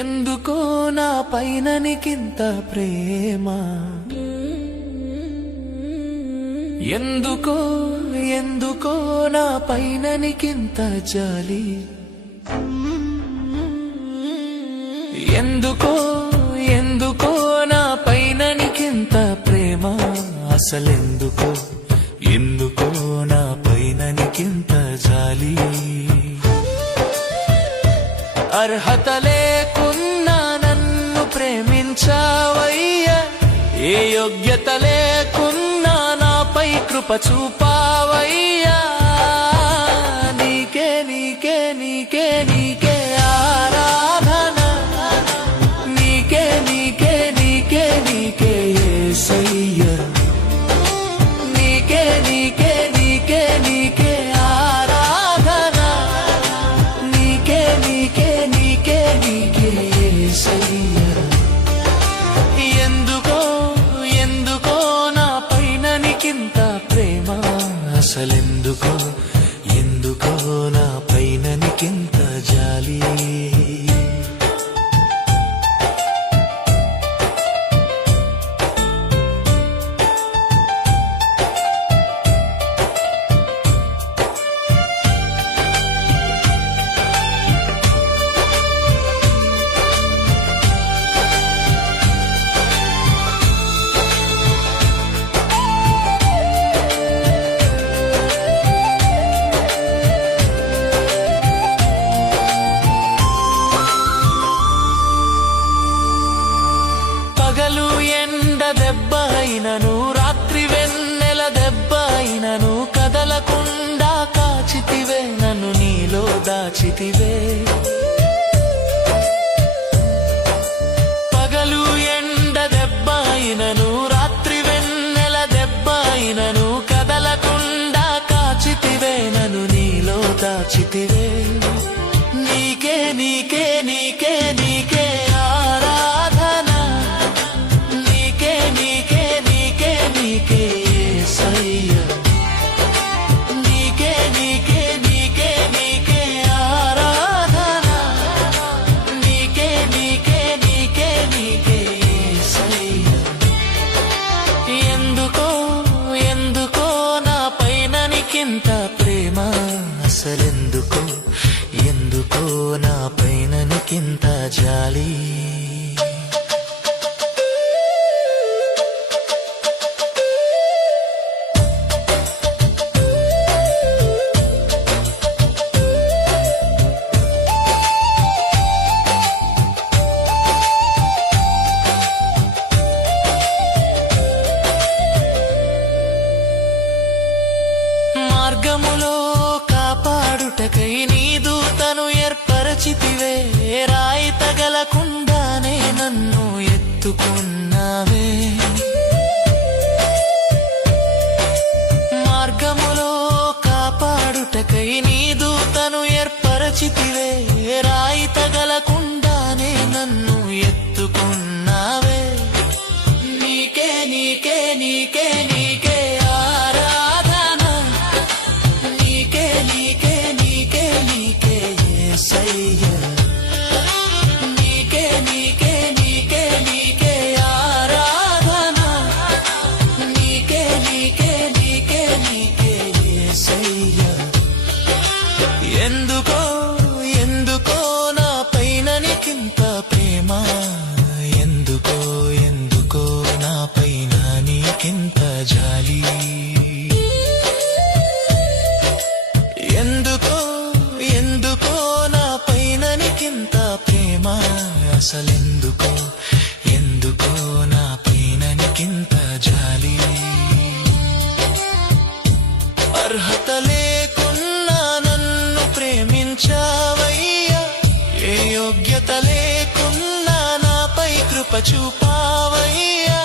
ఎందుకో నా పైన నీకింత ప్రేమ? ఎందుకో ఎందుకో నా పైన నీకింత జాలి? ఎందుకో ఎందుకో నా పైన నీకింత ప్రేమ? అసలెందుకో? అర్హత లేకున్నా నన్ను ప్రేమించావయ్యా. ఏ యోగ్యత లేకున్నా నాపై కృప చూపావయ్యా. అసలెందుకో ఎందుకో నా పైన నీకింత జాలి? పగలు ఎండ దెబ్బ అయినను రాత్రి వెన్నెల దెబ్బ అయినను కదలకుండా కాచితివే నన్ను నీలో దాచితివే. పగలు ఎండ దెబ్బ అయినను రాత్రి వెన్నెల దెబ్బ అయినను కదలకుండా కాచితివే నన్ను నీలో దాచితివే. ఇంత ప్రేమ అసలెందుకో? ఎందుకో నా పైన నీకింత జాలి? చితివే రాయి తగలకుండానే నన్ను ఎత్తుకున్నావే. మార్గములో కాపాడుటకై నీ దూతను ఏర్పరచితివే. ఎందుకో ఎందుకో నా పైన జాలి. ఎందుకో ఎందుకో నా పైన నీకింత ప్రేమ. అసలెందుకో ఎందుకో నా పైన జాలి. అర్హత లేకున్నా నన్ను ప్రేమించావయ్యా. ఏ యోగ్యత లేకున్నా కృప చూపావయ్యా.